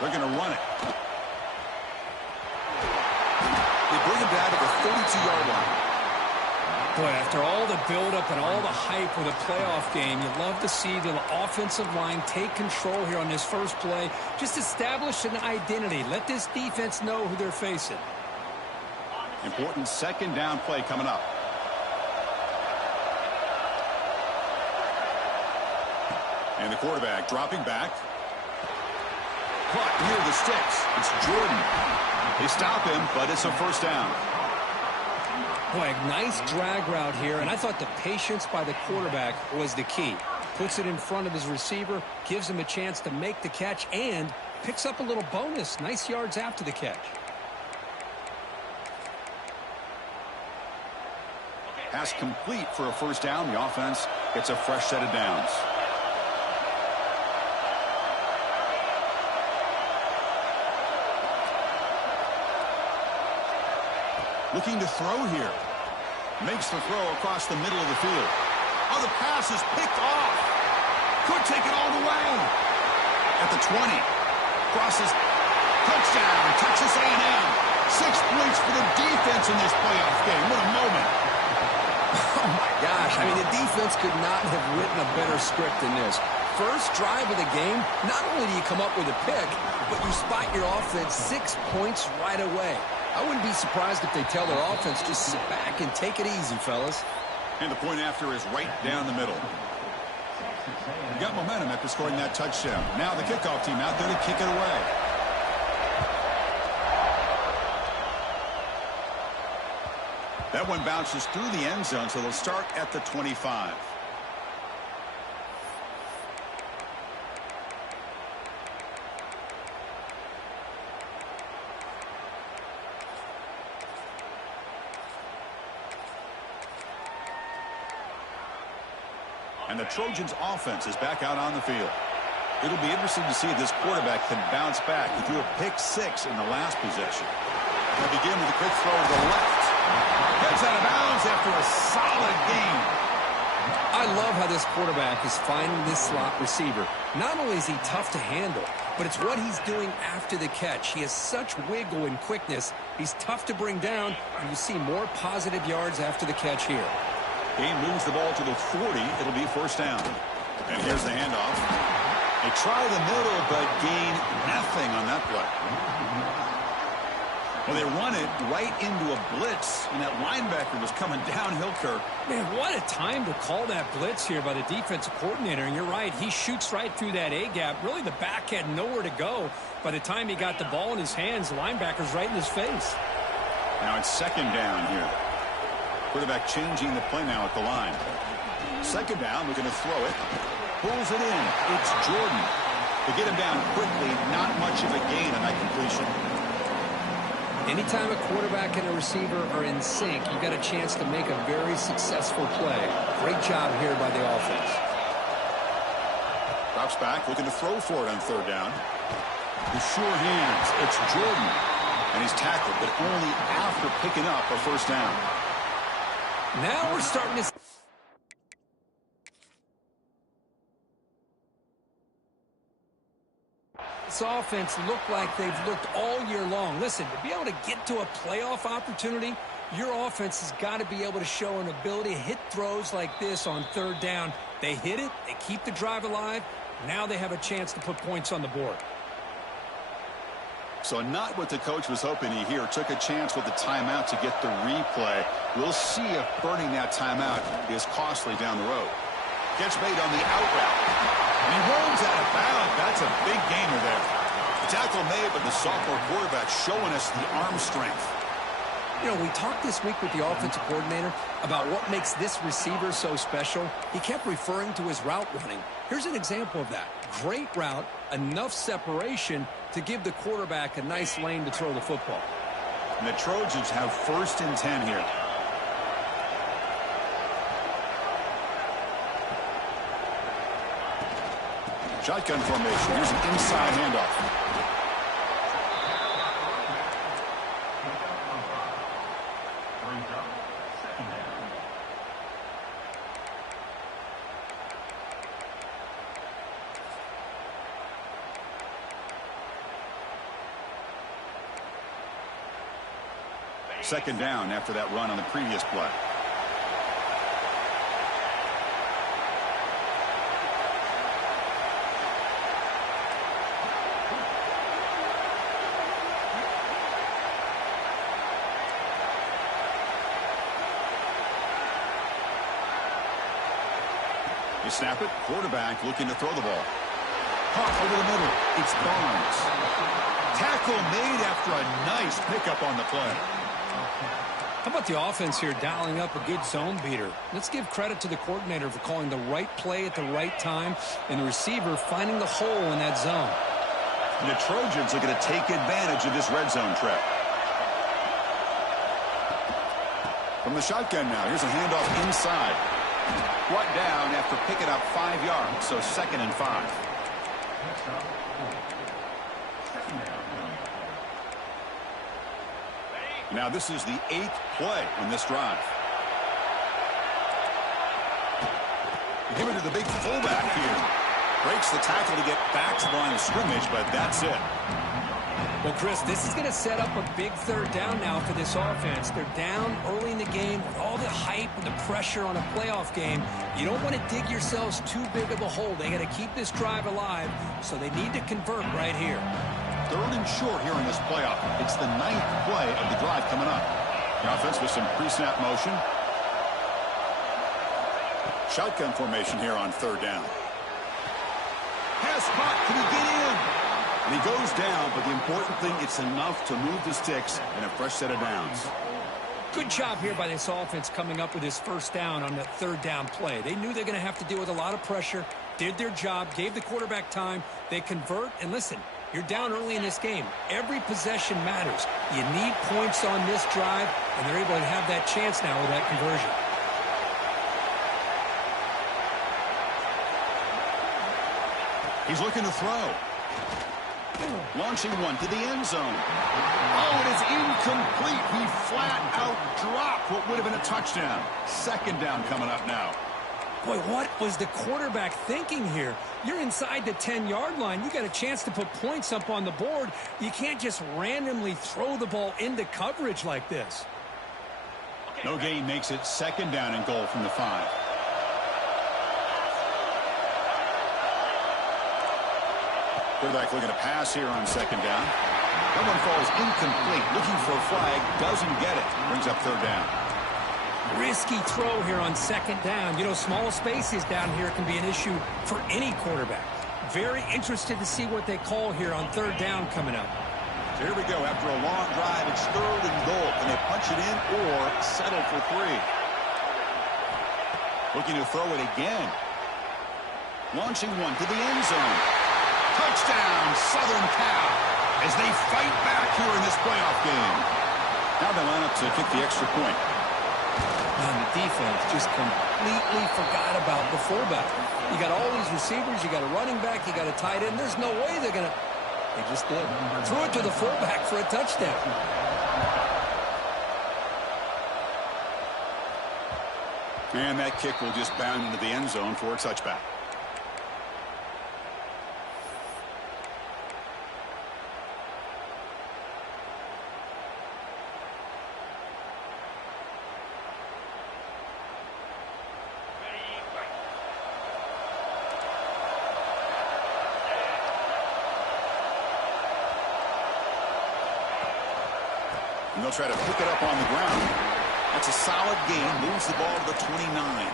They're going to run it. They bring him down to the 32-yard line. Boy, after all the buildup and all the hype with a playoff game, you'd love to see the offensive line take control here on this first play. Just establish an identity. Let this defense know who they're facing. Important second down play coming up. And the quarterback dropping back. Caught near the sticks. It's Jordan. They stop him, but it's a first down. Boy, nice drag route here, and I thought the patience by the quarterback was the key. Puts it in front of his receiver, gives him a chance to make the catch, and picks up a little bonus. Nice yards after the catch. Pass complete for a first down. The offense gets a fresh set of downs. Looking to throw here. Makes the throw across the middle of the field. Oh, the pass is picked off. Could take it all the way. At the 20. Crosses. Touchdown. Texas A&M. 6 points for the defense in this playoff game. What a moment. Oh, my gosh. I mean, the defense could not have written a better script than this. First drive of the game, not only do you come up with a pick, but you spot your offense 6 points right away. I wouldn't be surprised if they tell their offense just sit back and take it easy, fellas. And the point after is right down the middle. You got momentum after scoring that touchdown. Now the kickoff team out there to kick it away. That one bounces through the end zone, so they'll start at the 25. And the Trojans' offense is back out on the field. It'll be interesting to see if this quarterback can bounce back. He threw a pick-6 in the last possession. They'll begin with a quick throw to the left. Gets out of bounds after a solid game. I love how this quarterback is finding this slot receiver. Not only is he tough to handle, but it's what he's doing after the catch. He has such wiggle and quickness. He's tough to bring down, and you see more positive yards after the catch here. Game moves the ball to the 40. It'll be first down. And here's the handoff. They try the middle, but gain nothing on that play. Well, they run it right into a blitz, and that linebacker was coming downhill, Kirk. Man, what a time to call that blitz here by the defensive coordinator. And you're right, he shoots right through that A-gap. Really, the back had nowhere to go. By the time he got the ball in his hands, the linebacker's right in his face. Now it's second down here. Quarterback changing the play now at the line. Second down, looking to throw it. Pulls it in. It's Jordan. To get him down quickly, not much of a gain on that completion. Anytime a quarterback and a receiver are in sync, you got a chance to make a very successful play. Great job here by the offense. Drops back, looking to throw for it on third down. With sure hands, it's Jordan. And he's tackled, but only after picking up a first down. Now we're starting to... This offense looked like they've looked all year long. Listen, to be able to get to a playoff opportunity, your offense has got to be able to show an ability to hit throws like this on third down. They hit it, they keep the drive alive. Now they have a chance to put points on the board. So not what the coach was hoping to hear. Took a chance with the timeout to get the replay. We'll see if burning that timeout is costly down the road. Catch made on the out route. And he rolls out of bounds. That's a big gainer there. The tackle made, but the sophomore quarterback showing us the arm strength. You know, we talked this week with the offensive coordinator about what makes this receiver so special. He kept referring to his route running. Here's an example of that. Great route, enough separation to give the quarterback a nice lane to throw the football. And the Trojans have 1st and 10 here. Shotgun formation. Here's an inside handoff. Second down after that run on the previous play. You snap it, quarterback looking to throw the ball. Caught over the middle. It's Barnes. Tackle made after a nice pickup on the play. How about the offense here dialing up a good zone beater? Let's give credit to the coordinator for calling the right play at the right time and the receiver finding the hole in that zone. The Trojans are going to take advantage of this red zone trap. From the shotgun now, here's a handoff inside. Brought down after picking up 5 yards, so 2nd and 5. Now this is the 8th play on this drive. Give it to the big fullback here. Breaks the tackle to get back to the line of scrimmage, but that's it. Well, Chris, this is going to set up a big third down now for this offense. They're down early in the game with all the hype and the pressure on a playoff game. You don't want to dig yourselves too big of a hole. They got to keep this drive alive, so they need to convert right here. 3rd and short here in this playoff. It's the 9th play of the drive coming up. The offense with some pre-snap motion. Shotgun formation here on 3rd down. Pass spot. Can he get in? And he goes down, but the important thing, it's enough to move the sticks and a fresh set of downs. Good job here by this offense coming up with this 1st down on that 3rd down play. They knew they're going to have to deal with a lot of pressure, did their job, gave the quarterback time. They convert, and listen, you're down early in this game. Every possession matters. You need points on this drive, and they're able to have that chance now with that conversion. He's looking to throw. Launching one to the end zone. Oh, it is incomplete. He flat out dropped what would have been a touchdown. 2nd down coming up now. Boy, what was the quarterback thinking here? You're inside the 10-yard line. You got a chance to put points up on the board. You can't just randomly throw the ball into coverage like this. No gain makes it 2nd down and goal from the 5. Quarterback looking to pass here on 2nd down. That one falls incomplete. Looking for a flag. Doesn't get it. Brings up 3rd down. Risky throw here on 2nd down. You know, small spaces down here can be an issue for any quarterback. Very interested to see what they call here on 3rd down coming up. So here we go. After a long drive, it's 3rd and goal. Can they punch it in or settle for 3? Looking to throw it again. Launching one to the end zone. Touchdown, Southern Cal, as they fight back here in this playoff game. Now they line up to kick the extra point. And the defense just completely forgot about the fullback. You got all these receivers, you got a running back, you got a tight end. There's no way they're going to... They just did. Threw it to the fullback for a touchdown. And that kick will just bound into the end zone for a touchback. And they'll try to pick it up on the ground. That's a solid gain. Moves the ball to the 29.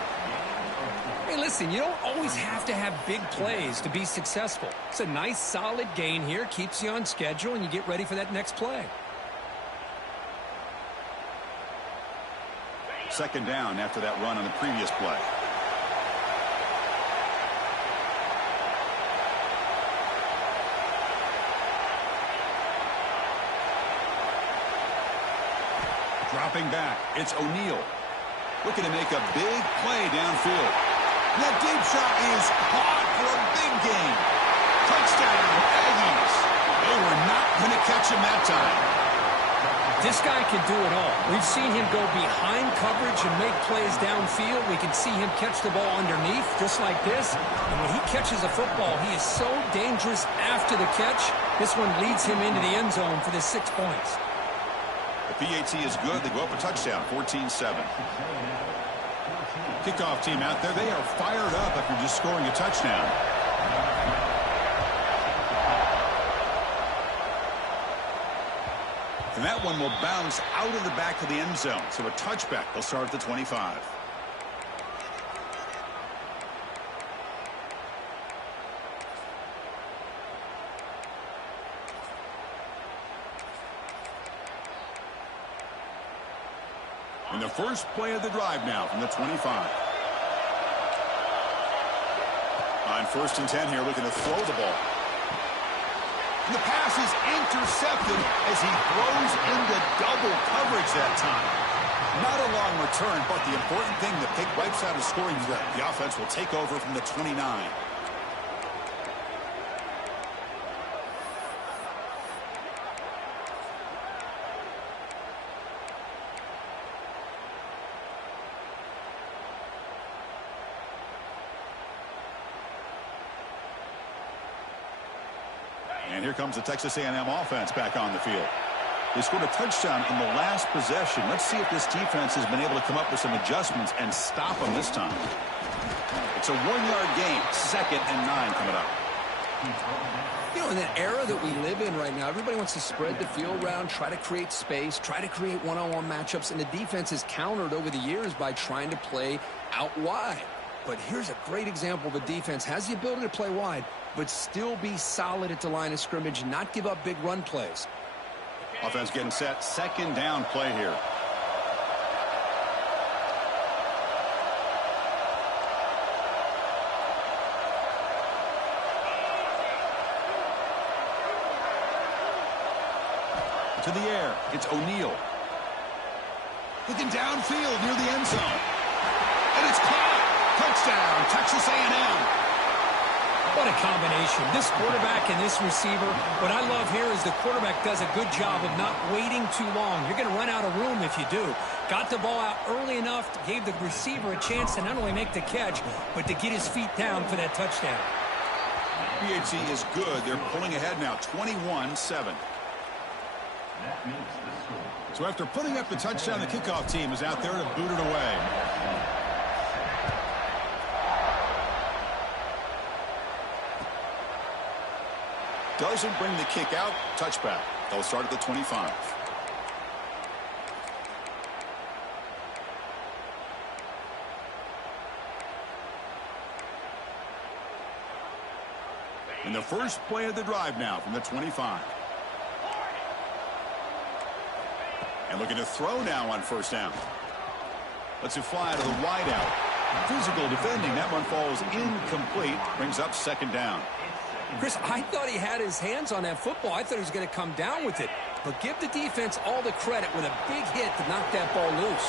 Hey, listen, you don't always have to have big plays to be successful. It's a nice, solid gain here. Keeps you on schedule, and you get ready for that next play. 2nd down after that run on the previous play. Dropping back, it's O'Neal. Looking to make a big play downfield. That deep shot is caught for a big gain. Touchdown, Aggies. They were not going to catch him that time. This guy can do it all. We've seen him go behind coverage and make plays downfield. We can see him catch the ball underneath, just like this. And when he catches a football, he is so dangerous after the catch. This one leads him into the end zone for the 6 points. The PAT is good. They go up a touchdown, 14-7. Kickoff team out there. They are fired up after just scoring a touchdown. And that one will bounce out of the back of the end zone. So a touchback. They'll start at the 25. And the first play of the drive now from the 25. On 1st and 10 here, looking to throw the ball. And the pass is intercepted as he throws into double coverage that time. Not a long return, but the important thing, the pick wipes out a scoring threat. The offense will take over from the 29. And here comes the Texas A&M offense back on the field. They scored a touchdown in the last possession. Let's see if this defense has been able to come up with some adjustments and stop them this time. It's a 1-yard gain, 2nd and 9 coming up. You know, in that era that we live in right now, everybody wants to spread the field around, try to create space, try to create one-on-one matchups, and the defense has countered over the years by trying to play out wide. But here's a great example. The defense has the ability to play wide, but still be solid at the line of scrimmage, not give up big run plays. Offense getting set. 2nd down play here. To the air. It's O'Neal. Looking downfield near the end zone. And it's caught. Touchdown, Texas A&M. What a combination. This quarterback and this receiver. What I love here is the quarterback does a good job of not waiting too long. You're going to run out of room if you do. Got the ball out early enough, gave the receiver a chance to not only make the catch, but to get his feet down for that touchdown. PAT is good. They're pulling ahead now, 21-7. So after putting up the touchdown, the kickoff team is out there to boot it away. Doesn't bring the kick out. Touchback. They'll start at the 25. And the first play of the drive now from the 25. And looking to throw now on 1st down. Lets it fly to the wide out. Physical defending. That one falls incomplete. Brings up 2nd down. Chris, I thought he had his hands on that football. I thought he was going to come down with it. But give the defense all the credit with a big hit to knock that ball loose.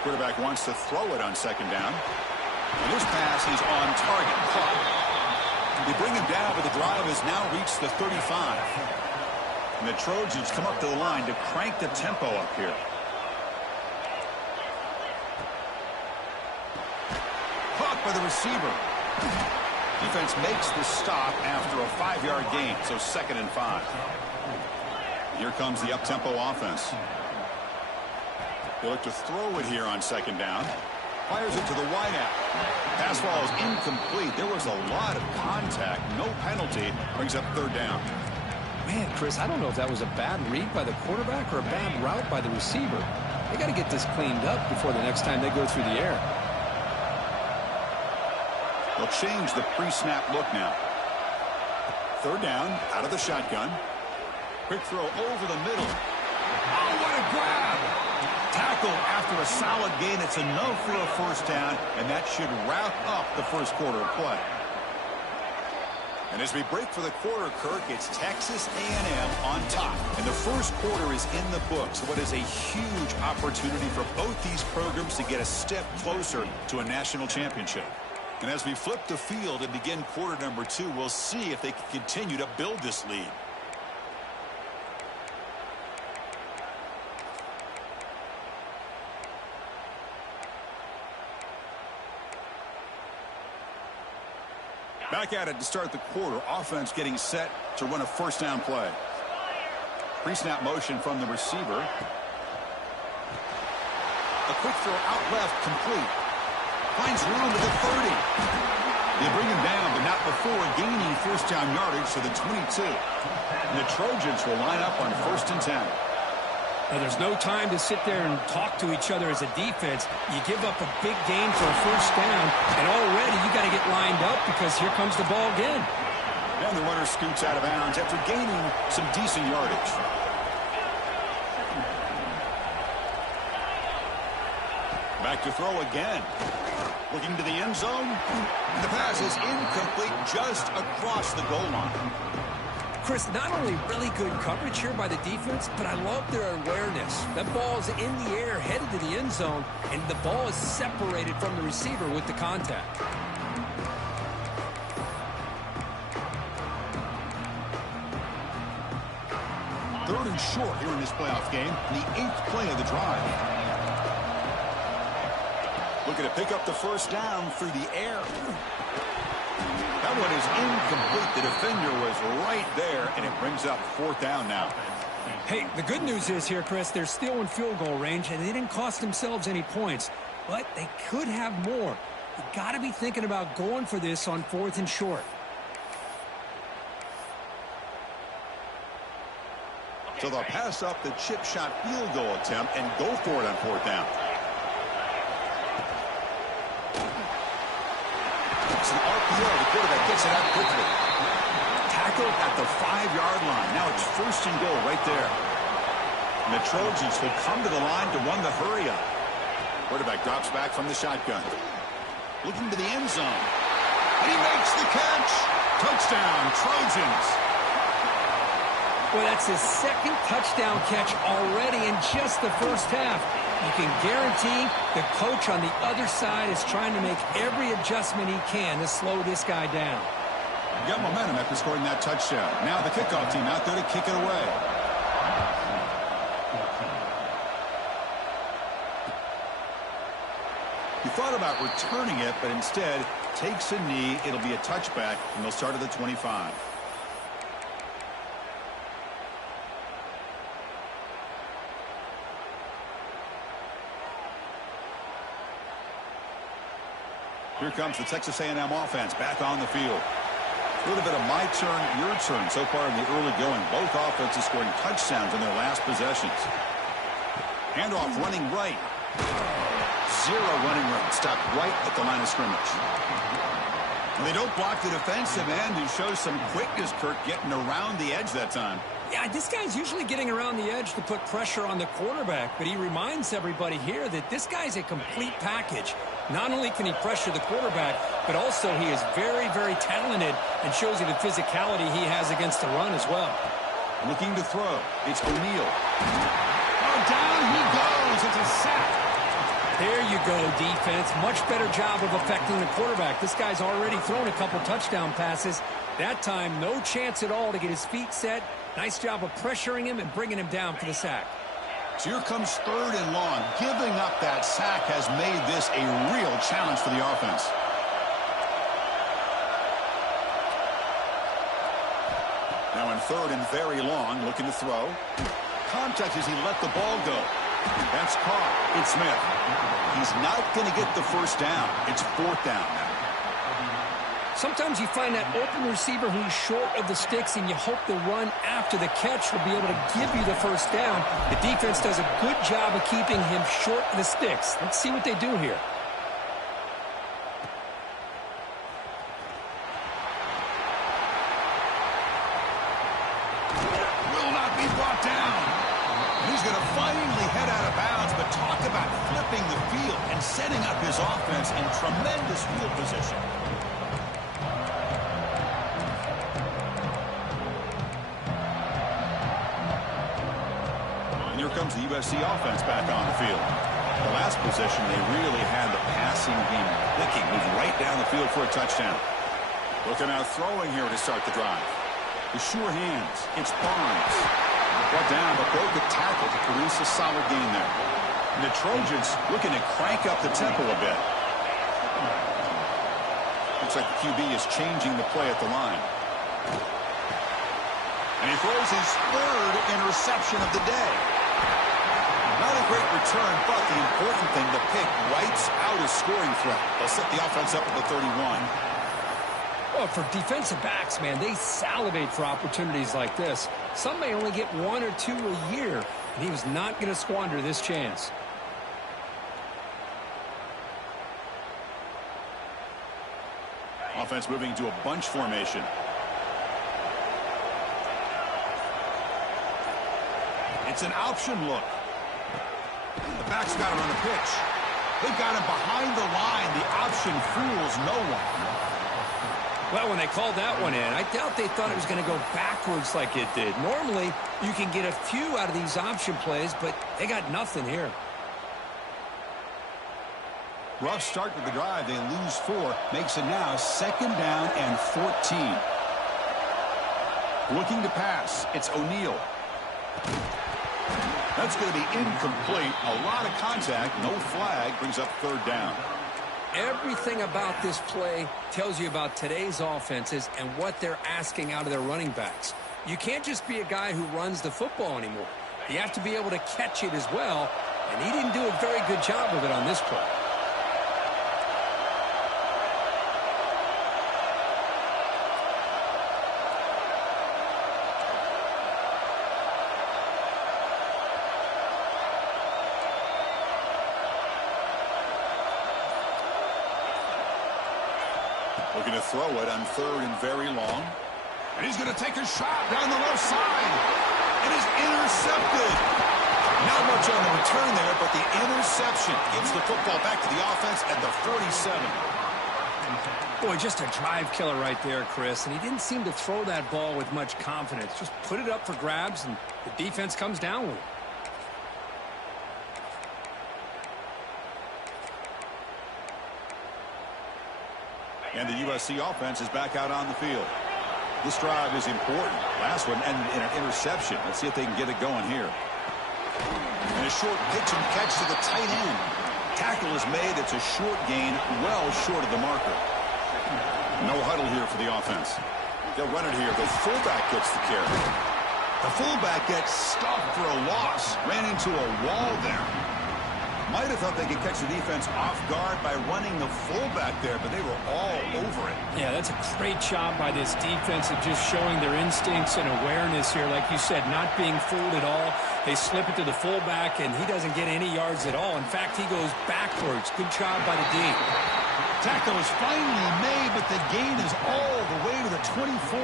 Quarterback wants to throw it on 2nd down. And this pass is on target. Caught. They bring him down, but the drive has now reached the 35. And the Trojans come up to the line to crank the tempo up here. Caught by the receiver. Defense makes the stop after a 5-yard gain, so 2nd and 5. Here comes the up-tempo offense. They look to throw it here on 2nd down. Fires it to the wideout. Pass ball is incomplete. There was a lot of contact. No penalty. Brings up 3rd down. Man, Chris, I don't know if that was a bad read by the quarterback or a bad route by the receiver. They got to get this cleaned up before the next time they go through the air. They'll change the pre-snap look now. 3rd down, out of the shotgun. Quick throw over the middle. Oh, what a grab! Tackle after a solid gain. It's enough for a 1st down, and that should wrap up the first quarter of play. And as we break for the quarter, Kirk, it's Texas A&M on top. And the first quarter is in the books. What is a huge opportunity for both these programs to get a step closer to a national championship. And as we flip the field and begin quarter number 2, we'll see if they can continue to build this lead. Back at it to start the quarter. Offense getting set to run a 1st down play. Pre-snap motion from the receiver. A quick throw out left, complete. Finds room to the 30. They bring him down, but not before gaining first down yardage to the 22. And the Trojans will line up on 1st and 10. Now, there's no time to sit there and talk to each other as a defense. You give up a big gain for a first down, and already you got to get lined up because here comes the ball again. And the runner scoots out of bounds after gaining some decent yardage. Back to throw again. Looking to the end zone. The pass is incomplete just across the goal line. Chris, not only really good coverage here by the defense, but I love their awareness. That ball is in the air, headed to the end zone, and the ball is separated from the receiver with the contact. Third and short here in this playoff game, the 8th play of the drive. Looking to pick up the first down through the air. That one is incomplete. The defender was right there, and it brings up 4th down now. Hey, the good news is here, Chris, they're still in field goal range, and they didn't cost themselves any points. But they could have more. You got to be thinking about going for this on 4th and short. So they'll pass up the chip shot field goal attempt and go for it on 4th down. It's an RPO. The quarterback gets it out quickly. Tackled at the 5-yard line. Now it's 1st and goal right there. And the Trojans will come to the line to run the hurry up. Quarterback drops back from the shotgun. Looking to the end zone. And he makes the catch. Touchdown, Trojans. Well, that's his 2nd touchdown catch already in just the first half. You can guarantee the coach on the other side is trying to make every adjustment he can to slow this guy down. Got momentum after scoring that touchdown. Now the kickoff team out there to kick it away. He thought about returning it, but instead takes a knee. It'll be a touchback, and they'll start at the 25. Here comes the Texas A&M offense back on the field. A little bit of my turn, your turn so far in the early going. Both offenses scoring touchdowns in their last possessions. Handoff running right. 0 running room. Stopped right at the line of scrimmage. And they don't block the defensive end, who shows some quickness, Kirk, getting around the edge that time. Yeah, this guy's usually getting around the edge to put pressure on the quarterback, but he reminds everybody here that this guy's a complete package. Not only can he pressure the quarterback, but also he is very, very talented and shows you the physicality he has against the run as well. Looking to throw. It's O'Neal. Oh, down he goes. It's a sack. There you go, defense. Much better job of affecting the quarterback. This guy's already thrown a couple touchdown passes. That time, no chance at all to get his feet set. Nice job of pressuring him and bringing him down for the sack. So here comes 3rd and long. Giving up that sack has made this a real challenge for the offense. Now in 3rd and very long, looking to throw. Contact as he let the ball go. That's caught. It's Smith. He's not going to get the first down. It's 4th down now. Sometimes you find that open receiver who's short of the sticks, and you hope the run after the catch will be able to give you the first down. The defense does a good job of keeping him short of the sticks. Let's see what they do here. Will not be brought down. He's going to finally head out of bounds, but talk about flipping the field and setting up his offense in tremendous field position. Here comes the USC offense back on the field. The last possession, they really had the passing game clicking. Moved right down the field for a touchdown. Looking out throwing here to start the drive. The sure hands. It's Barnes. Brought down, but broke a tackle to produce a solid gain there. And the Trojans looking to crank up the tempo a bit. Looks like the QB is changing the play at the line. And he throws his third interception of the day. Not a great return, but the important thing, the pick wipes out a scoring threat. They'll set the offense up at the 31. Well, for defensive backs, man, they salivate for opportunities like this. Some may only get 1 or 2 a year, and he was not going to squander this chance. Offense moving to a bunch formation. It's an option look. The back's got him on the pitch. They've got him behind the line. The option fools no one. Well, when they called that one in, I doubt they thought it was going to go backwards like it did. Normally, you can get a few out of these option plays, but they got nothing here. Rough start to the drive. They lose 4. Makes it now 2nd down and 14. Looking to pass. It's O'Neal. That's going to be incomplete. A lot of contact. No flag. Brings up 3rd down. Everything about this play tells you about today's offenses and what they're asking out of their running backs. You can't just be a guy who runs the football anymore. You have to be able to catch it as well, and he didn't do a very good job of it on this play. Looking to throw it on 3rd and very long. And he's going to take a shot down the left side. It is intercepted. Not much on the return there, but the interception gives the football back to the offense at the 47. Boy, just a drive killer right there, Chris. And he didn't seem to throw that ball with much confidence. Just put it up for grabs, and the defense comes down with it. And the USC offense is back out on the field. This drive is important. Last one ended in an interception. Let's see if they can get it going here. And a short pitch and catch to the tight end. Tackle is made. It's a short gain, well short of the marker. No huddle here for the offense. They'll run it here. The fullback gets the carry. The fullback gets stuffed for a loss. Ran into a wall there. Might have thought they could catch the defense off guard by running the fullback there, but they were all over it. Yeah, that's a great job by this defense of just showing their instincts and awareness here. Like you said, not being fooled at all. They slip it to the fullback, and he doesn't get any yards at all. In fact, he goes backwards. Good job by the D. Tackle is finally made, but the gain is all the way to the 24.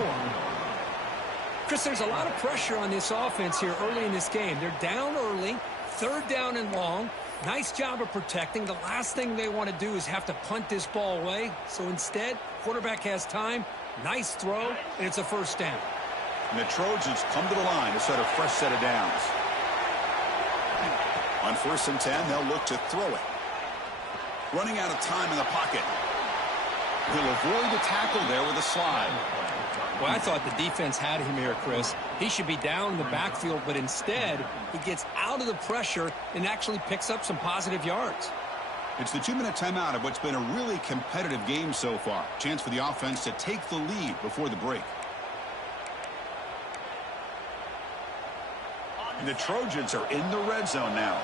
Chris, there's a lot of pressure on this offense here early in this game. They're down early, 3rd down and long. Nice job of protecting. The last thing they want to do is have to punt this ball away. So instead, quarterback has time. Nice throw, and it's a 1st down. And the Trojans come to the line to set a fresh set of downs. On 1st and 10, they'll look to throw it. Running out of time in the pocket. He'll avoid the tackle there with a slide. Well, I thought the defense had him here, Chris. He should be down in the backfield, but instead, he gets out of the pressure and actually picks up some positive yards. It's the 2-minute timeout of what's been a really competitive game so far. Chance for the offense to take the lead before the break. And the Trojans are in the red zone now.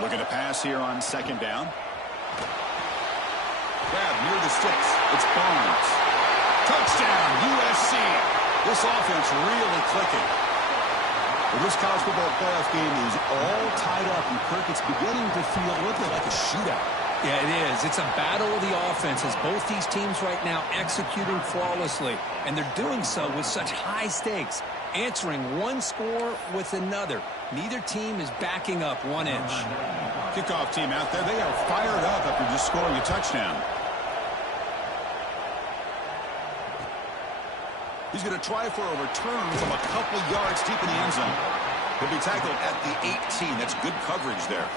Looking to pass here on 2nd down. Grab near the sticks. It's Barnes. Touchdown, USC. This offense really clicking. Well, this college football playoff game is all tied up, and Kirk, it's beginning to feel a little bit like a shootout. Yeah, it is. It's a battle of the offenses. Both these teams right now executing flawlessly, and they're doing so with such high stakes, answering one score with another. Neither team is backing up 1 inch. Kickoff team out there, they are fired up after just scoring a touchdown. He's going to try for a return from a couple yards deep in the end zone. He'll be tackled at the 18. That's good coverage there.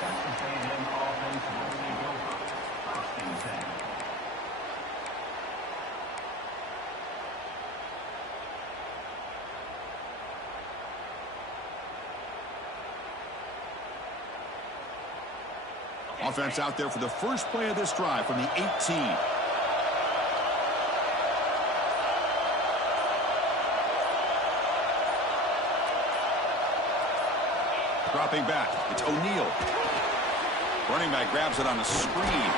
Offense out there for the first play of this drive from the 18. Dropping back, it's O'Neal. Running back grabs it on a screen.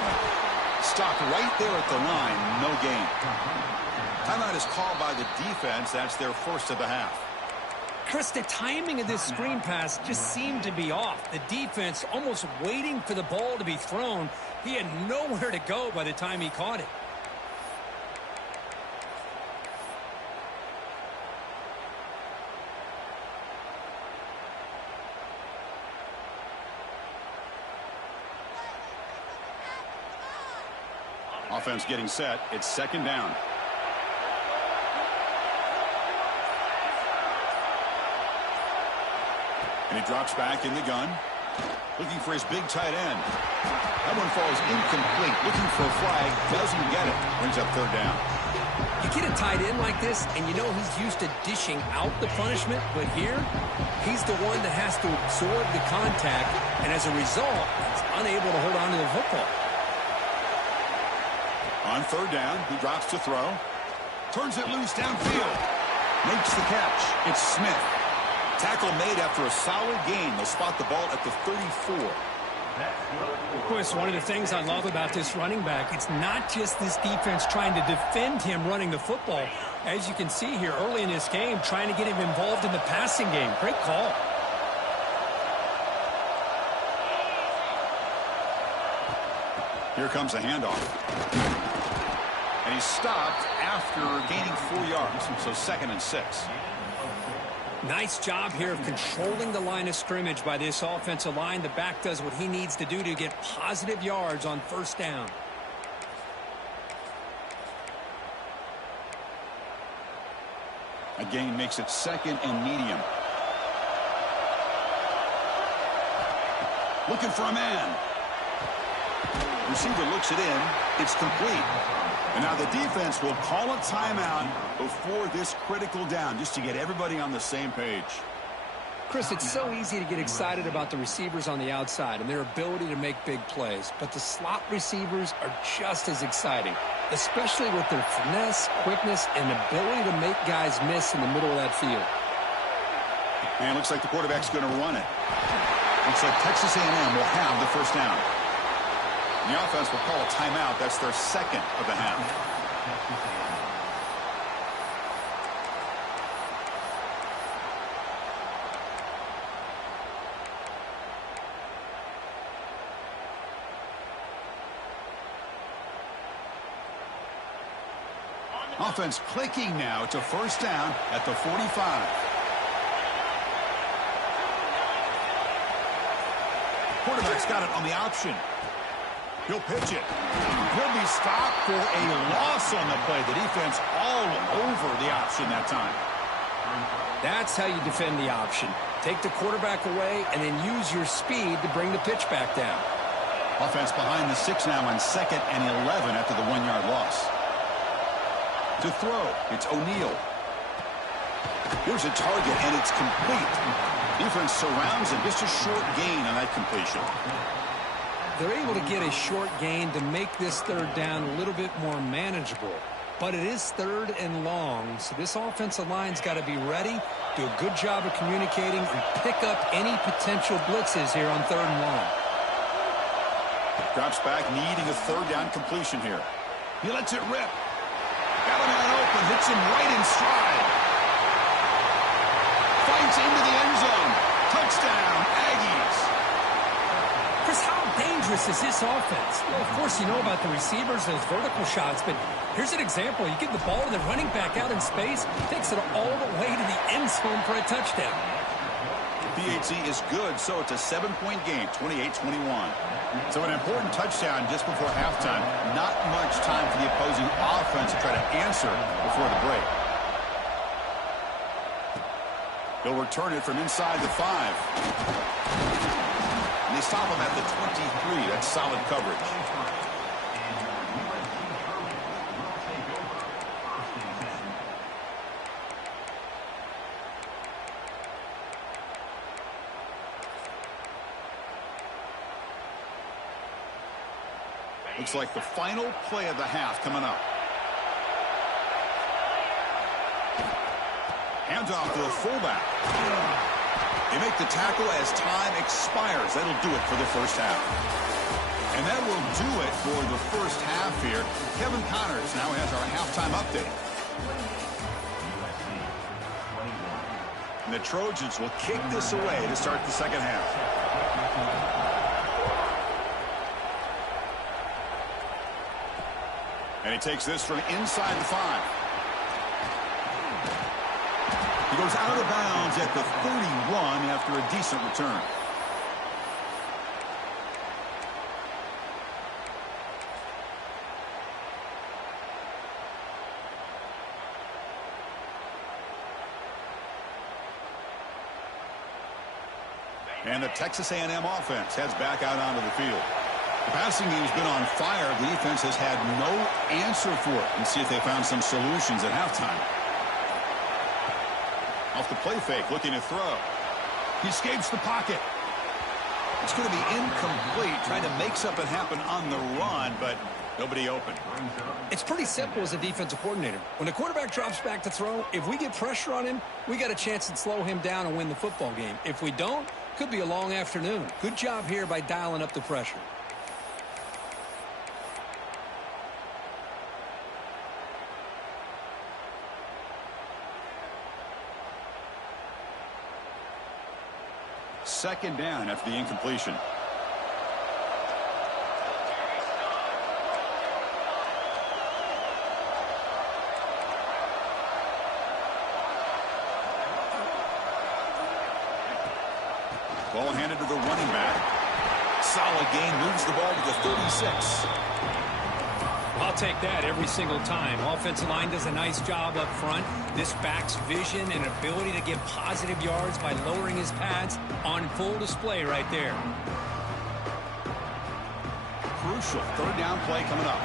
Stopped right there at the line, no gain. Timeout is called by the defense. That's their first of the half. Chris, the timing of this screen pass just seemed to be off. The defense almost waiting for the ball to be thrown. He had nowhere to go by the time he caught it. Offense getting set. It's second down. And he drops back in the gun. Looking for his big tight end. That one falls incomplete. Looking for a flag. Doesn't get it. Brings up third down. You get a tight end like this, and you know he's used to dishing out the punishment. But here, he's the one that has to absorb the contact. And as a result, he's unable to hold on to the football. On third down, he drops to throw. Turns it loose downfield. Makes the catch. It's Smith. Tackle made after a solid gain. They'll spot the ball at the 34. Of course, one of the things I love about this running back, it's not just this defense trying to defend him running the football. As you can see here early in this game, trying to get him involved in the passing game. Great call. Here comes a handoff. And he's stopped after gaining 4 yards. So 2nd and 6. Nice job here of controlling the line of scrimmage by this offensive line. The back does what he needs to do to get positive yards on first down. A gain makes it 2nd and medium. Looking for a man. Receiver looks it in. It's complete. And now the defense will call a timeout before this critical down, just to get everybody on the same page. Chris, it's so easy to get excited about the receivers on the outside and their ability to make big plays. But the slot receivers are just as exciting, especially with their finesse, quickness, and ability to make guys miss in the middle of that field. And looks like the quarterback's going to run it. Looks like Texas A&M will have the first down. The offense will call a timeout. That's their 2nd of the half. Offense clicking now to first down at the 45. Quarterback's got it on the option. He'll pitch it. He'll be stopped for a loss on the play. The defense all over the option that time. That's how you defend the option. Take the quarterback away and then use your speed to bring the pitch back down. Offense behind the 6 now on 2nd and 11 after the 1-yard loss. To throw, it's O'Neal. Here's a target, and it's complete. Defense surrounds him. Just a short gain on that completion. They're able to get a short gain to make this third down a little bit more manageable. But it is 3rd and long, so this offensive line's got to be ready, do a good job of communicating, and pick up any potential blitzes here on 3rd and long. Drops back, needing a 3rd down completion here. He lets it rip. Got a man open, hits him right in stride. Fights into the end zone. Touchdown, Aggies. Chris, how dangerous is this offense? Well, of course, you know about the receivers, those vertical shots, but here's an example. You give the ball to the running back out in space, takes it all the way to the end zone for a touchdown. PAT is good, so it's a 7-point game, 28-21. So an important touchdown just before halftime. Not much time for the opposing offense to try to answer before the break. He'll return it from inside the 5. And they stop him at the 23. That's solid coverage. Looks like the final play of the half coming up. Handoff to the fullback. They make the tackle as time expires. That'll do it for the first half. And that will do it for the first half here. Kevin Connors now has our halftime update. And the Trojans will kick this away to start the second half. And he takes this from inside the 5. He goes out of bounds at the 31 after a decent return. And the Texas A&M offense heads back out onto the field. The passing game's been on fire. The defense has had no answer for it. And see if they found some solutions at halftime. Off the play fake, looking to throw. He escapes the pocket. It's going to be incomplete, trying to make something happen on the run, but nobody open. It's pretty simple as a defensive coordinator. When the quarterback drops back to throw, if we get pressure on him, we got a chance to slow him down and win the football game. If we don't, could be a long afternoon. Good job here by dialing up the pressure. Second down after the incompletion. Ball handed to the running back. Solid gain, moves the ball to the 36. I'll take that every single time. Offensive line does a nice job up front. This back's vision and ability to get positive yards by lowering his pads on full display right there. Crucial third down play coming up.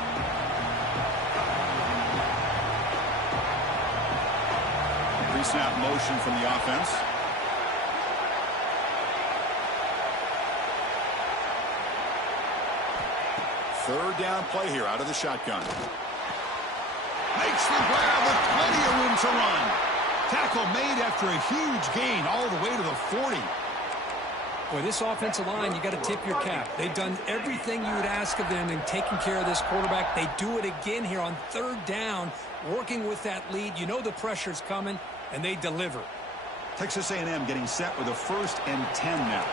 Pre-snap motion from the offense. Third down play here out of the shotgun. Makes the grab with plenty of room to run. Tackle made after a huge gain all the way to the 40. Boy, this offensive line, you got to tip your cap. They've done everything you would ask of them in taking care of this quarterback. They do it again here on third down, working with that lead. You know the pressure's coming, and they deliver. Texas A&M getting set with a 1st and 10 now.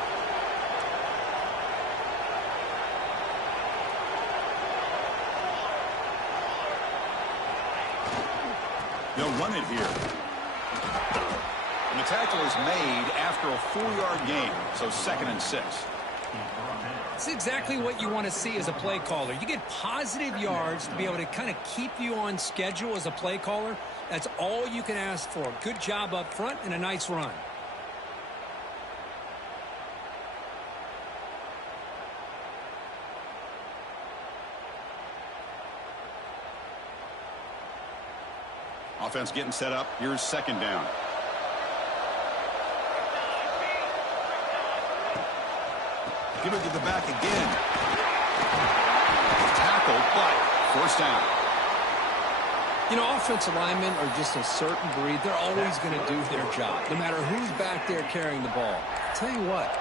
They'll run it here. And the tackle is made after a 4-yard gain, so 2nd and 6. It's exactly what you want to see as a play caller. You get positive yards to be able to kind of keep you on schedule as a play caller. That's all you can ask for. Good job up front and a nice run. Offense getting set up. Here's 2nd down. Give it to the back again. Tackled, but 1st down. You know, offensive linemen are just a certain breed. They're always going to do their job, no matter who's back there carrying the ball. I'll tell you what,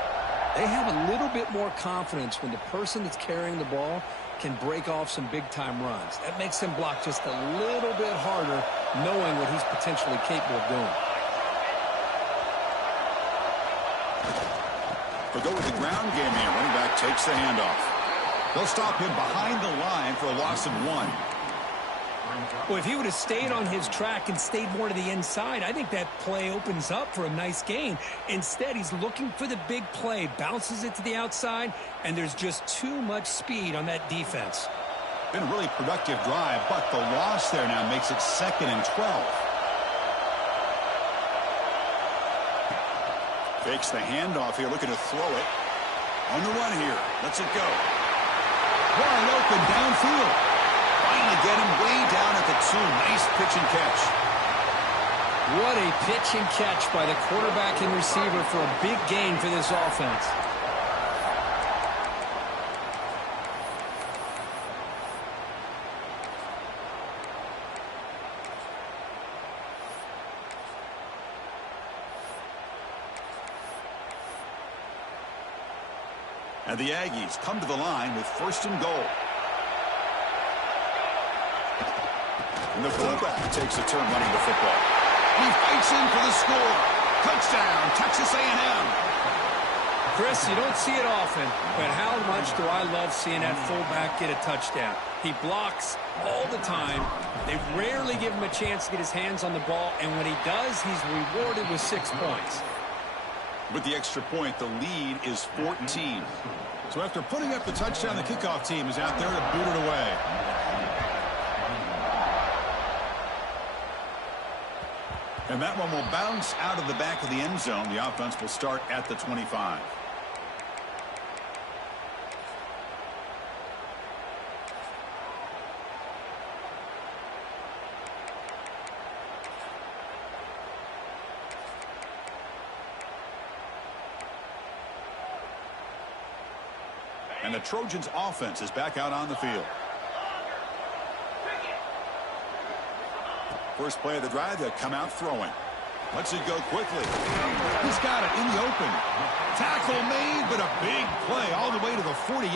they have a little bit more confidence when the person that's carrying the ball can break off some big-time runs. That makes them block just a little bit harder, knowing what he's potentially capable of doing. They'll go with the ground game here. Running back takes the handoff. They'll stop him behind the line for a loss of 1. Well, if he would have stayed on his track and stayed more to the inside, I think that play opens up for a nice gain. Instead, he's looking for the big play, bounces it to the outside, and there's just too much speed on that defense. Been a really productive drive, but the loss there now makes it 2nd and 12. Fakes the handoff here, looking to throw it. On the run here, lets it go. Wide open downfield. Finally get him way down at the 2. Nice pitch and catch. What a pitch and catch by the quarterback and receiver for a big gain for this offense. And the Aggies come to the line with 1st and goal. And the fullback takes a turn running the football. He fights in for the score. Touchdown, Texas A&M. Chris, you don't see it often, but how much do I love seeing that fullback get a touchdown. He blocks all the time. They rarely give him a chance to get his hands on the ball, and when he does, he's rewarded with 6 points. With the extra point, the lead is 14. So after putting up the touchdown, the kickoff team is out there to boot it away. And that one will bounce out of the back of the end zone. The offense will start at the 25. And the Trojans' offense is back out on the field. First play of the drive, they'll come out throwing. Lets it go quickly. He's got it in the open. Tackle made, but a big play all the way to the 48.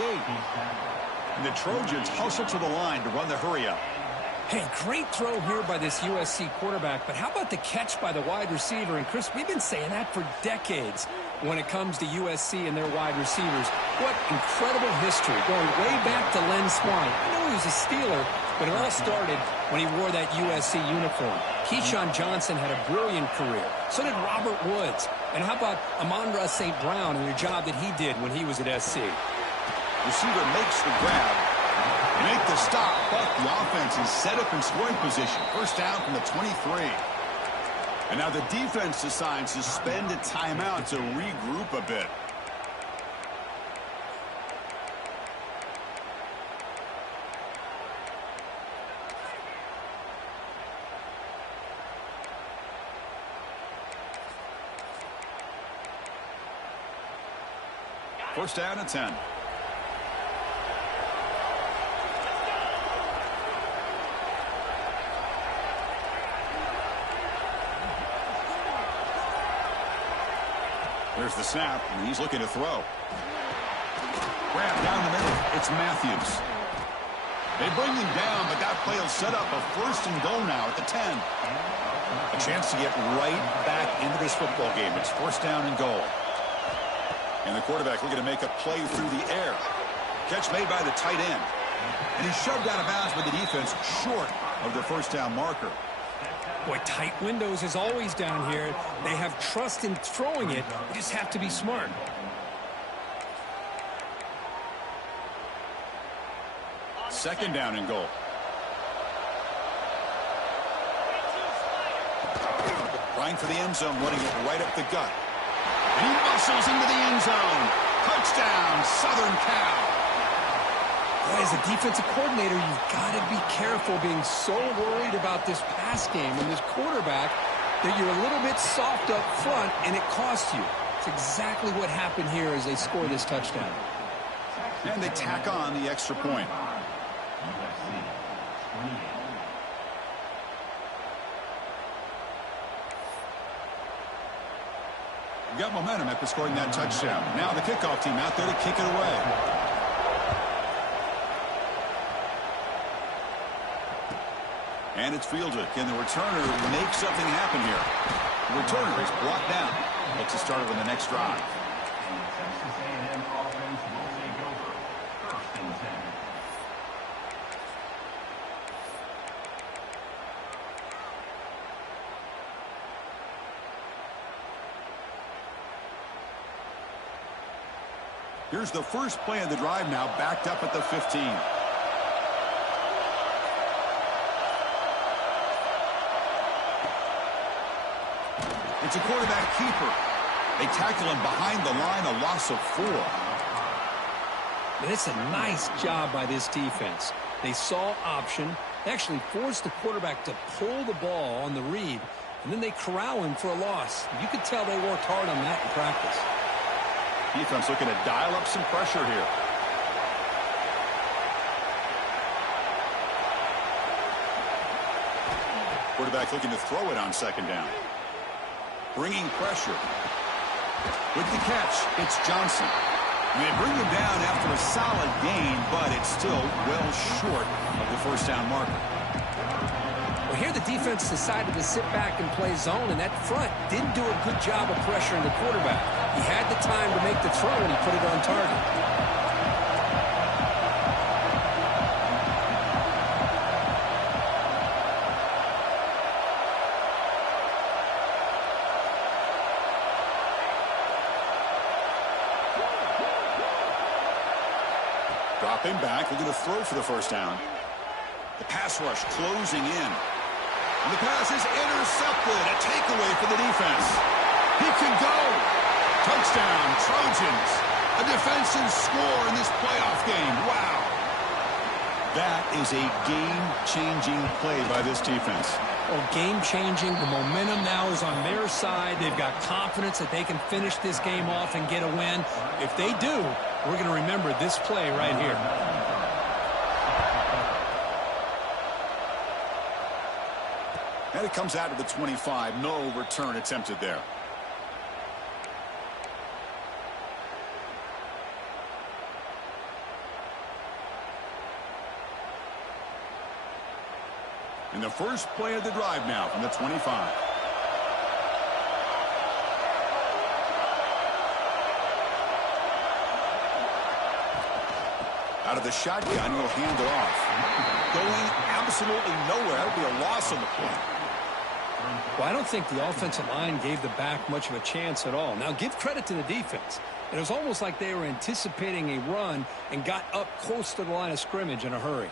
And the Trojans hustle to the line to run the hurry up. Hey, great throw here by this USC quarterback, but how about the catch by the wide receiver? And Chris, we've been saying that for decades when it comes to USC and their wide receivers. What incredible history, going way back to Len Swann. I know he was a Steeler, but it all started when he wore that USC uniform. Keyshawn Johnson had a brilliant career. So did Robert Woods. And how about Amon-Ra St. Brown and the job that he did when he was at SC? Receiver makes the grab. They make the stop, but the offense is set up in scoring position. First down from the 23. And now the defense decides to spend a timeout to regroup a bit. First down and 10. There's the snap, and he's looking to throw. Grab down the middle. It's Matthews. They bring him down, but that play will set up a 1st and goal now at the 10. A chance to get right back into this football game. It's 1st down and goal. And the quarterback looking to make a play through the air. Catch made by the tight end. And he's shoved out of bounds by the defense short of the 1st down marker. Boy, tight windows is always down here. They have trust in throwing it. You just have to be smart. Second down and goal. Trying for the end zone, running it right up the gut. And he muscles into the end zone. Touchdown, Southern Cal. Boy, as a defensive coordinator, you've got to be careful being so worried about this pass game and this quarterback that you're a little bit soft up front and it costs you. It's exactly what happened here as they score this touchdown. And they tack on the extra point. Got momentum after scoring that touchdown. Now the kickoff team out there to kick it away. And it's fielded. Can the returner make something happen here? The returner is blocked down. Looks to start it on the next drive. Here's the first play of the drive now, backed up at the 15. It's a quarterback keeper. They tackle him behind the line, a loss of 4. And it's a nice job by this defense. They saw option. They actually forced the quarterback to pull the ball on the read, and then they corral him for a loss. You could tell they worked hard on that in practice. Defense looking to dial up some pressure here. Quarterback looking to throw it on second down. Bringing pressure. With the catch, it's Johnson. They bring him down after a solid gain, but it's still well short of the first down marker. Well, here the defense decided to sit back and play zone, and that front didn't do a good job of pressuring the quarterback. He had the time to make the throw, and he put it on target. Dropping back, looking to throw for the first down. The pass rush closing in. And the pass is intercepted. A takeaway for the defense. He can go. Touchdown, Trojans. A defensive score in this playoff game. Wow. That is a game-changing play by this defense. Well, game-changing. The momentum now is on their side. They've got confidence that they can finish this game off and get a win. If they do, we're going to remember this play right here. And it comes out to the 25. No return attempted there. And the first play of the drive now from the 25. Out of the shotgun, he'll hand it off. Going absolutely nowhere. That would be a loss on the play. Well, I don't think the offensive line gave the back much of a chance at all. Now, give credit to the defense. It was almost like they were anticipating a run and got up close to the line of scrimmage in a hurry.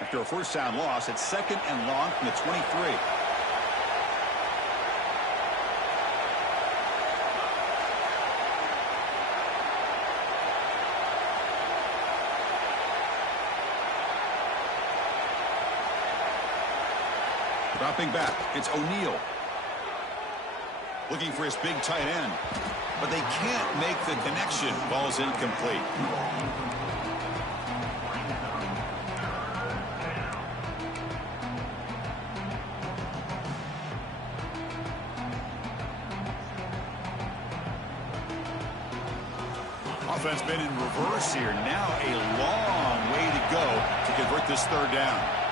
After a first down loss, it's second and long from the 23. Dropping back, it's O'Neal. Looking for his big tight end. But they can't make the connection. Ball's incomplete. Offense been in reverse here. Now a long way to go to convert this third down.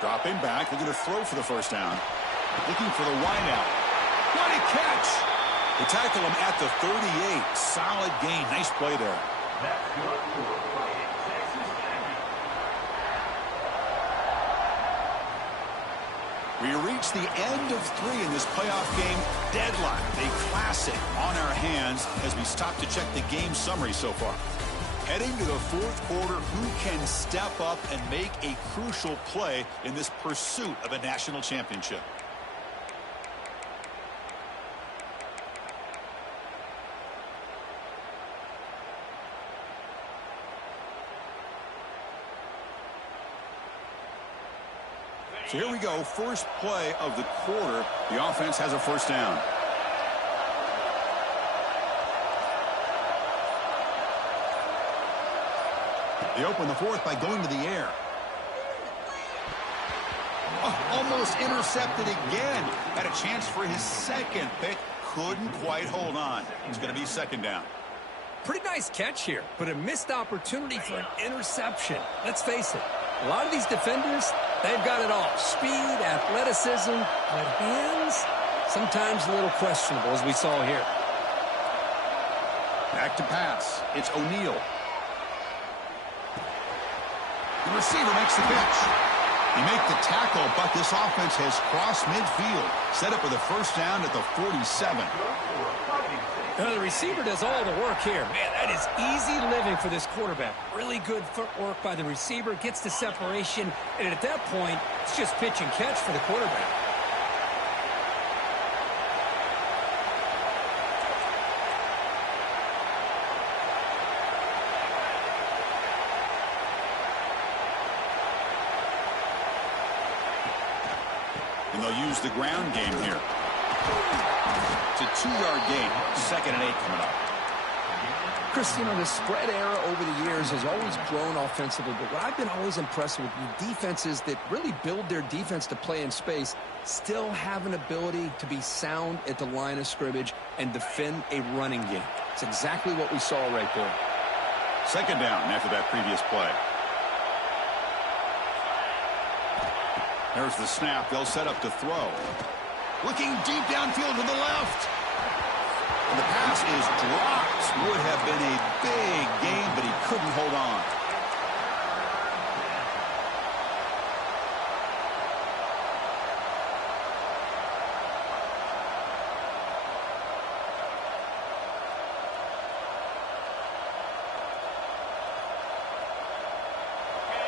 Dropping back, looking to throw for the first down. Looking for the wideout. What a catch! They tackle him at the 38. Solid gain. Nice play there. We reach the end of 3 in this playoff game. Deadline. A classic on our hands as we stop to check the game summary so far. Heading to the fourth quarter, who can step up and make a crucial play in this pursuit of a national championship? So here we go, first play of the quarter. The offense has a first down. They open the fourth by going to the air. Oh, almost intercepted again. Had a chance for his second pick. Couldn't quite hold on. It's going to be second down. Pretty nice catch here, but a missed opportunity for an interception. Let's face it, a lot of these defenders, they've got it all. Speed, athleticism, but hands, sometimes a little questionable, as we saw here. Back to pass. It's O'Neal. The receiver makes the catch. He make the tackle, but this offense has crossed midfield. Set up with a first down at the 47. Now, the receiver does all the work here. Man, that is easy living for this quarterback. Really good footwork by the receiver, gets the separation, and at that point, it's just pitch and catch for the quarterback. And they'll use the ground game here. It's a 2-yard gain. 2nd and 8 coming up. Chris, you know, the spread era over the years has always grown offensively, but what I've been always impressed with defenses that really build their defense to play in space still have an ability to be sound at the line of scrimmage and defend a running game. It's exactly what we saw right there. 2nd down after that previous play. There's the snap. They'll set up to throw. Looking deep downfield to the left. And the pass is dropped. Would have been a big gain, but he couldn't hold on.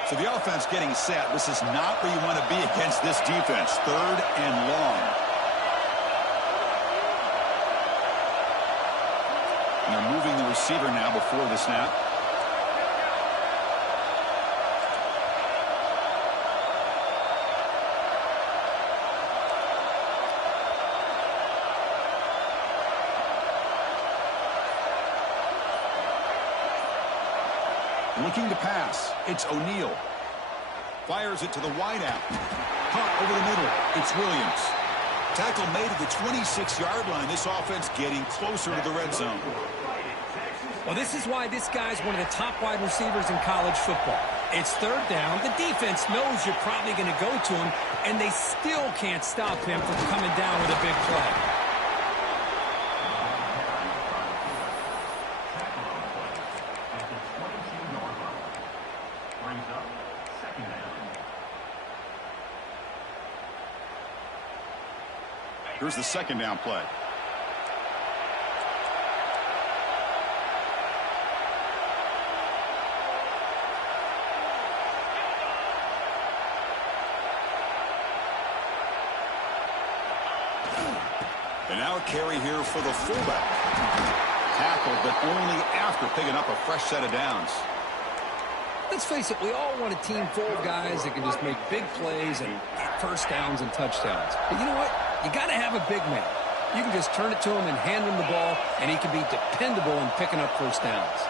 So the offense getting set. This is not where you want to be against this defense. 3rd and long. And they're moving the receiver now before the snap. Looking to pass. It's O'Neal. Fires it to the wideout. Caught over the middle. It's Williams. Tackle made at the 26-yard line. This offense getting closer to the red zone. Well, this is why this guy's one of the top wide receivers in college football. It's 3rd down. The defense knows you're probably going to go to him, and they still can't stop him from coming down with a big play. Here's the 2nd down play. And now a carry here for the fullback. Tackled, but only after picking up a fresh set of downs. Let's face it, we all want a team full of guys that can just make big plays and get first downs and touchdowns. But you know what? You got to have a big man. You can just turn it to him and hand him the ball, and he can be dependable in picking up first downs.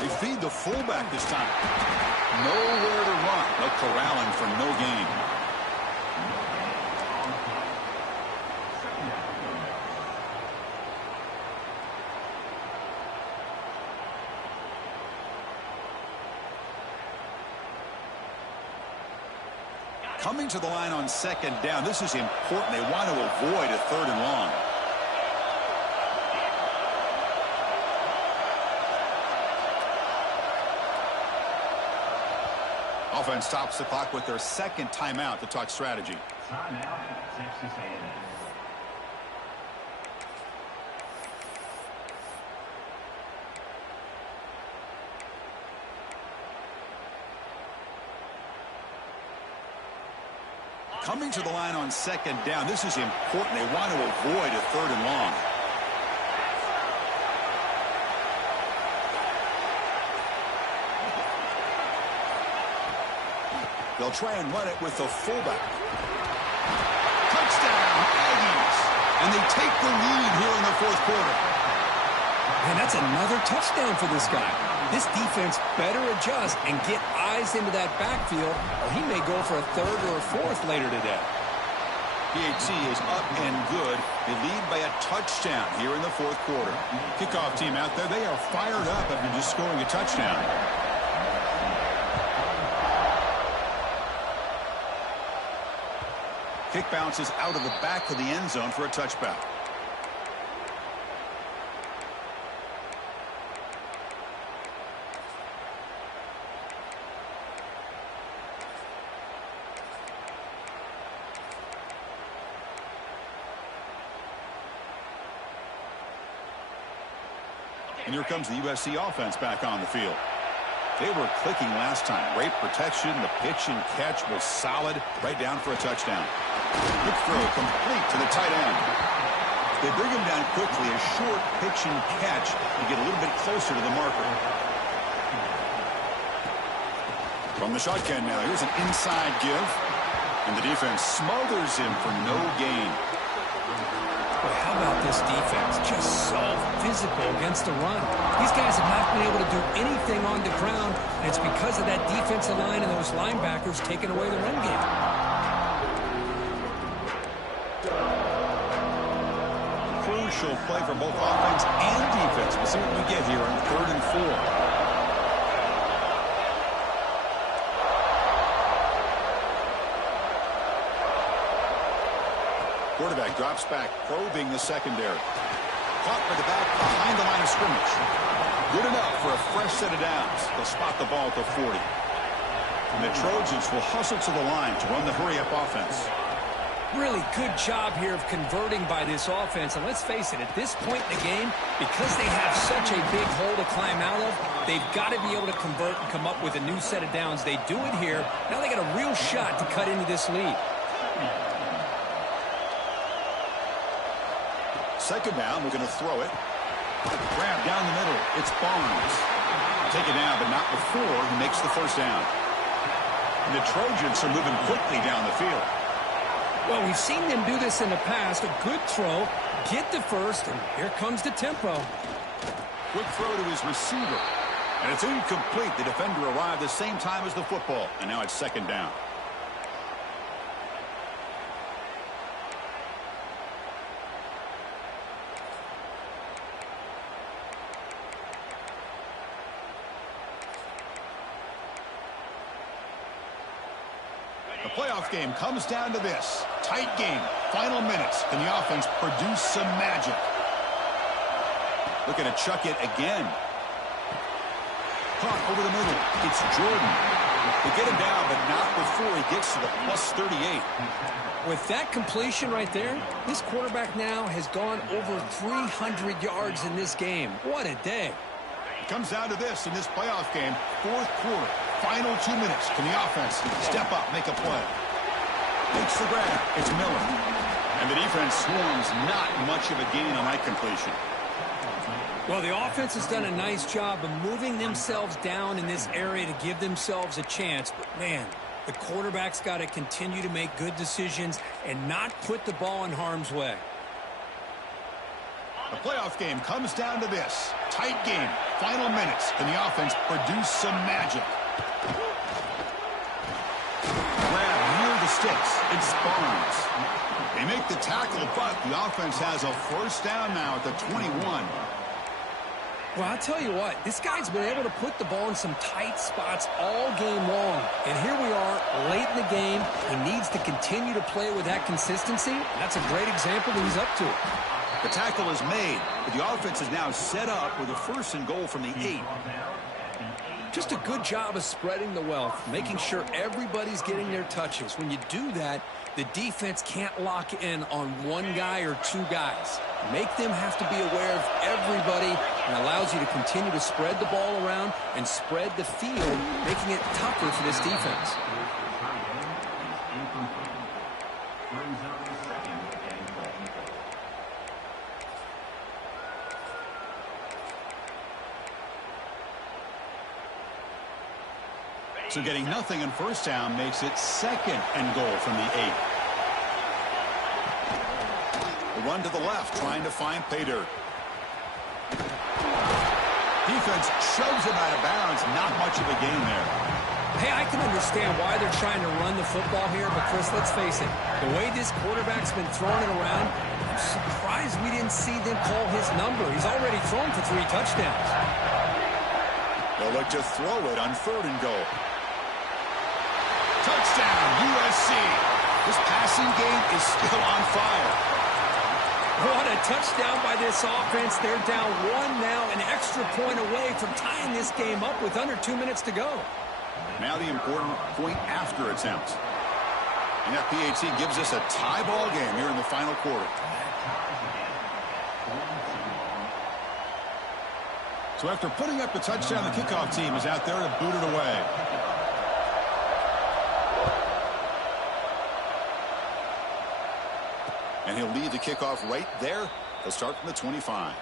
They feed the fullback this time. Nowhere to run. No corralling for no gain. Coming to the line on 2nd down. This is important. They want to avoid a 3rd and long. Offense stops the clock with their 2nd timeout to talk strategy. Timeout, Texas A&M. Coming to the line on 2nd down. This is important. They want to avoid a 3rd and long. They'll try and run it with the fullback. Touchdown, Aggies. And they take the lead here in the 4th quarter. And that's another touchdown for this guy. This defense better adjust and get eyes into that backfield, or he may go for a 3rd or a 4th later today. PHC is up and good. They lead by a touchdown here in the 4th quarter. Kickoff team out there, they are fired up after just scoring a touchdown. Kick bounces out of the back of the end zone for a touchback. And here comes the USC offense back on the field. They were clicking last time. Great protection. The pitch and catch was solid. Right down for a touchdown. Quick throw complete to the tight end. They bring him down quickly. A short pitch and catch to get a little bit closer to the marker. From the shotgun now, here's an inside give. And the defense smothers him for no gain. Boy, how about this defense? Just so physical against the run. These guys have not been able to do anything on the ground, and it's because of that defensive line and those linebackers taking away the run game. Crucial play for both offense and defense. We'll see what we get here on 3rd and 4. Quarterback drops back, probing the secondary. Caught by the back behind the line of scrimmage. Good enough for a fresh set of downs. They'll spot the ball at the 40. And the Trojans will hustle to the line to run the hurry-up offense. Really good job here of converting by this offense. And let's face it, at this point in the game, because they have such a big hole to climb out of, they've got to be able to convert and come up with a new set of downs. They do it here. Now they got a real shot to cut into this lead. Second down, we're going to throw it. Grab down the middle. It's Barnes. Take it down, but not before he makes the first down. And the Trojans are moving quickly down the field. Well, we've seen them do this in the past. A good throw, get the first, and here comes the tempo. Quick throw to his receiver. And it's incomplete. The defender arrived the same time as the football. And now it's second down. The playoff game comes down to this. Tight game. Final minutes. Can the offense produce some magic? Looking to chuck it again. Caught over the middle. It's Jordan. They get him down, but not before he gets to the plus 38. With that completion right there, this quarterback now has gone over 300 yards in this game. What a day. It comes down to this in this playoff game. 4th quarter. Final 2 minutes. Can the offense step up, make a play? Makes the grab. It's Miller. And the defense swarms not much of a gain on that completion. Well, the offense has done a nice job of moving themselves down in this area to give themselves a chance. But, man, the quarterback's got to continue to make good decisions and not put the ball in harm's way. The playoff game comes down to this. Tight game. Final minutes. Can the offense produce some magic? Grab near the sticks. It's Barnes. They make the tackle, but the offense has a first down now at the 21. Well, I'll tell you what, this guy's been able to put the ball in some tight spots all game long. And here we are, late in the game. He needs to continue to play with that consistency. That's a great example that he's up to it. The tackle is made, but the offense is now set up with a 1st and goal from the 8. Just a good job of spreading the wealth, making sure everybody's getting their touches. When you do that, the defense can't lock in on one guy or 2 guys. Make them have to be aware of everybody, and allows you to continue to spread the ball around and spread the field, making it tougher for this defense. So getting nothing in first down makes it 2nd and goal from the 8. The run to the left, trying to find pay dirt. Defense shoves him out of bounds. Not much of a gain there. Hey, I can understand why they're trying to run the football here, but Chris, let's face it. The way this quarterback's been throwing it around, I'm surprised we didn't see them call his number. He's already thrown for 3 touchdowns. They'll look to throw it on 3rd and goal. Touchdown, USC. This passing game is still on fire. What a touchdown by this offense. They're down 1 now, an extra point away from tying this game up with under 2 minutes to go. Now the important point after attempt. And that PAT gives us a tie ball game here in the final quarter. So after putting up the touchdown, the kickoff team is out there to boot it away. And he'll lead the kickoff right there. They'll start from the 25.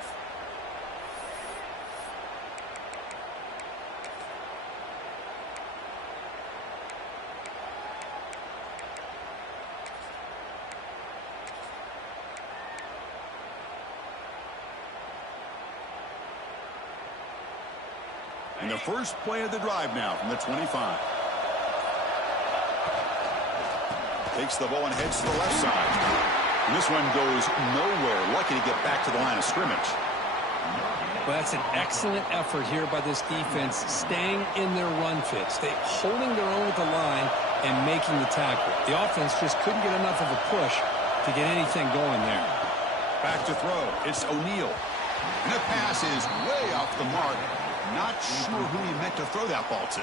And the first play of the drive now from the 25. Takes the ball and heads to the left side. And this one goes nowhere. Lucky to get back to the line of scrimmage. Well, that's an excellent effort here by this defense, staying in their run fit, holding their own with the line and making the tackle. The offense just couldn't get enough of a push to get anything going there. Back to throw. It's O'Neal. And the pass is way off the mark. Not sure who he meant to throw that ball to.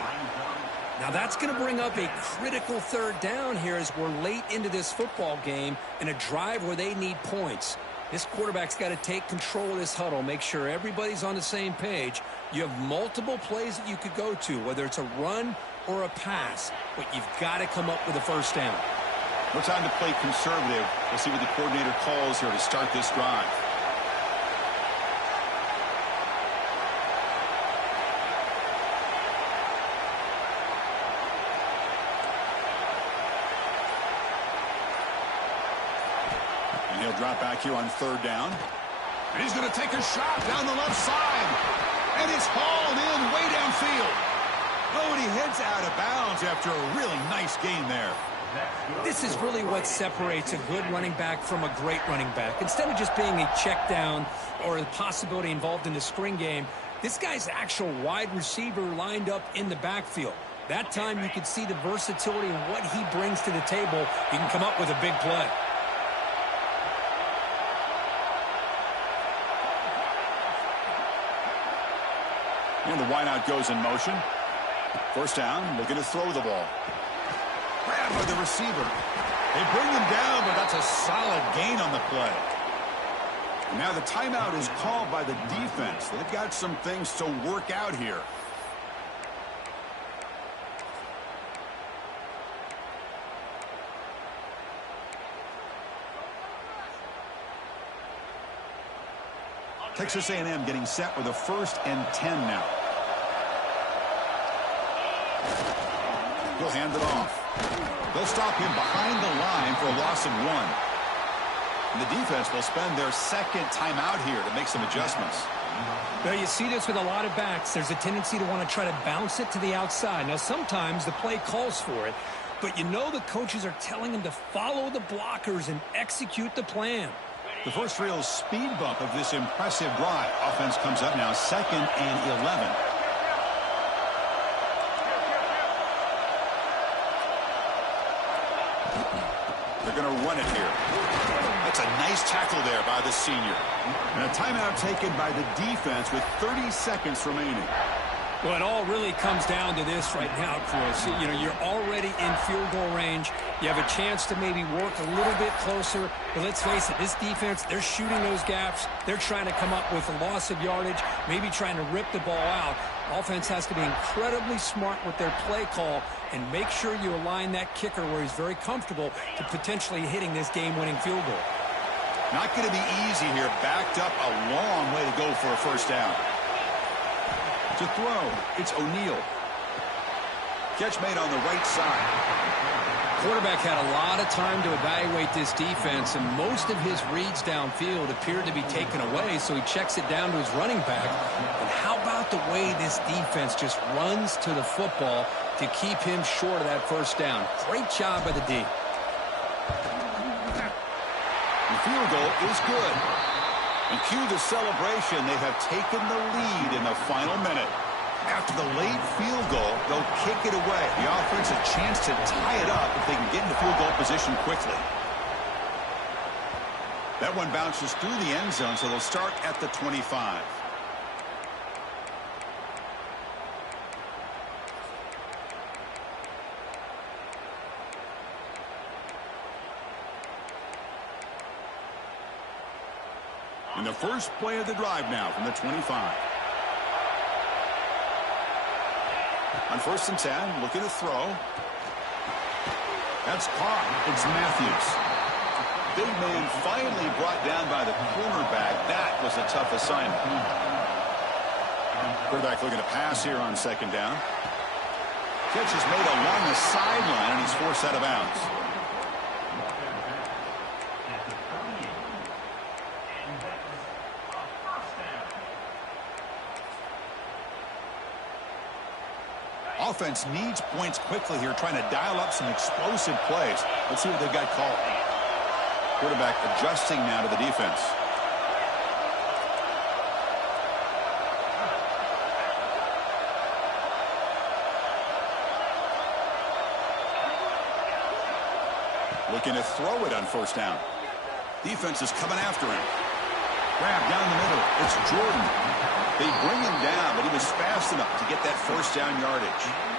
Now that's going to bring up a critical third down here as we're late into this football game in a drive where they need points. This quarterback's got to take control of this huddle, make sure everybody's on the same page. You have multiple plays that you could go to, whether it's a run or a pass, but you've got to come up with a first down. No time to play conservative. We'll see what the coordinator calls here to start this drive. He'll drop back here on third down. And he's going to take a shot down the left side. And it's hauled in way downfield. Oh, and he heads out of bounds after a really nice gain there. This is really what separates a good running back from a great running back. Instead of just being a check down or the possibility involved in the screen game, this guy's actual wide receiver lined up in the backfield. That time you can see the versatility and what he brings to the table. He can come up with a big play. And the wideout goes in motion. First down, looking to throw the ball. Grabbed by the receiver. They bring him down, but that's a solid gain on the play. And now the timeout is called by the defense. They've got some things to work out here. Texas A&M getting set with a 1st and 10 now. He'll hand it off. They'll stop him behind the line for a loss of 1. And the defense will spend their second timeout here to make some adjustments. Well, you see this with a lot of backs. There's a tendency to want to try to bounce it to the outside. Now, sometimes the play calls for it, but you know the coaches are telling them to follow the blockers and execute the plan. The first real speed bump of this impressive drive. Offense comes up now 2nd and 11. They're going to run it here. That's a nice tackle there by the senior. And a timeout taken by the defense with 30 seconds remaining. Well, it all really comes down to this right now, Chris. You know, you're already in field goal range. You have a chance to maybe work a little bit closer. But let's face it, this defense, they're shooting those gaps. They're trying to come up with a loss of yardage, maybe trying to rip the ball out. Offense has to be incredibly smart with their play call and make sure you align that kicker where he's very comfortable to potentially hitting this game-winning field goal. Not going to be easy here. Backed up a long way to go for a first down. To throw, it's O'Neal. Catch made on the right side. Quarterback had a lot of time to evaluate this defense, and most of his reads downfield appeared to be taken away, so he checks it down to his running back. And how about the way this defense just runs to the football to keep him short of that first down? Great job by the D. The field goal is good. And cue the celebration. They have taken the lead in the final minute. After the late field goal, they'll kick it away. The offense a chance to tie it up if they can get into field goal position quickly. That one bounces through the end zone, so they'll start at the 25. And the first play of the drive now from the 25. On 1st and 10, looking to throw. That's caught. It's Matthews. Big man finally brought down by the cornerback. That was a tough assignment. Quarterback looking to pass here on 2nd down. Catch is made along the sideline, and he's forced out of bounds. offense needs points quickly here, trying to dial up some explosive plays. Let's see what they've got called. Quarterback adjusting now to the defense. Looking to throw it on first down. Defense is coming after him. Grab down the middle. It's Jordan. They bring him down, but he was fast enough to get that first down yardage.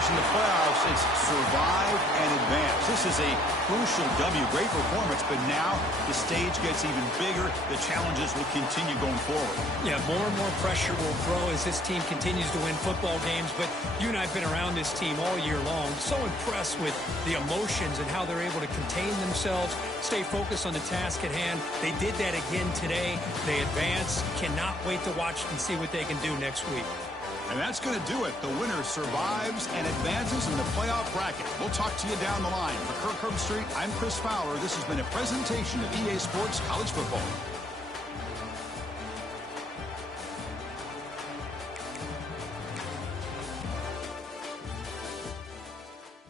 In the playoffs, it's survive and advance. This is a crucial W. Great performance, but now the stage gets even bigger. The challenges will continue going forward. Yeah, more and more pressure will grow as this team continues to win football games. But you and I have been around this team all year long. So impressed with the emotions and how they're able to contain themselves, stay focused on the task at hand. They did that again today. They advance. Cannot wait to watch and see what they can do next week. And that's going to do it. The winner survives and advances in the playoff bracket. We'll talk to you down the line. For Kirk Herbstreit, I'm Chris Fowler. This has been a presentation of EA Sports College Football.